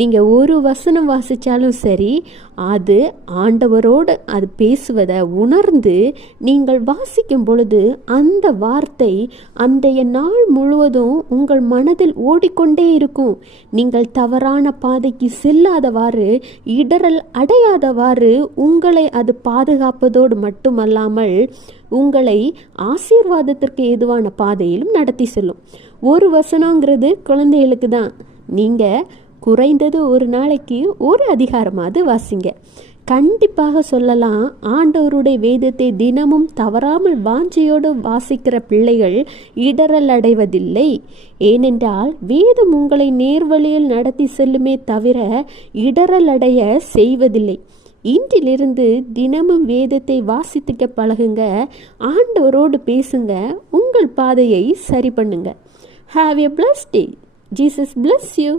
நீங்கள் ஒரு வசனம் வாசித்தாலும் சரி, அது ஆண்டவரோடு அது பேசுவதை உணர்ந்து நீங்கள் வாசிக்கும் பொழுது அந்த வார்த்தை அன்றைய நாள் முழுவதும் உங்கள் மனதில் ஓடிக்கொண்டே இருக்கும். நீங்கள் தவறான பாதைக்கு செல்லாதவாறு, இடரல் அடையாதவாறு உங்களை அது பாதுகாப்பதோடு மட்டுமல்லாமல் உங்களை ஆசீர்வாதத்திற்கு ஏதுவான பாதையிலும் நடத்தி செல்லும். ஒரு வசனங்கிறது குழந்தைகளுக்கு தான். நீங்கள் குறைந்தது ஒரு நாளைக்கு ஒரு அதிகாரமாவது வாசிங்க. கண்டிப்பாக சொல்லலாம், ஆண்டவருடைய வேதத்தை தினமும் தவறாமல் வாஞ்சையோடு வாசிக்கிற பிள்ளைகள் இடரல் அடைவதில்லை. ஏனென்றால் வேதம் உங்களை நேர்வழியில் நடத்தி செல்லுமே தவிர இடரல் அடைய செய்வதில்லை. இன்றிலிருந்து தினமும் வேதத்தை வாசித்துக்க பழகுங்க. ஆண்டவரோடு பேசுங்க. உங்கள் பாதையை சரி பண்ணுங்க. Have a blessed day. Jesus bless you.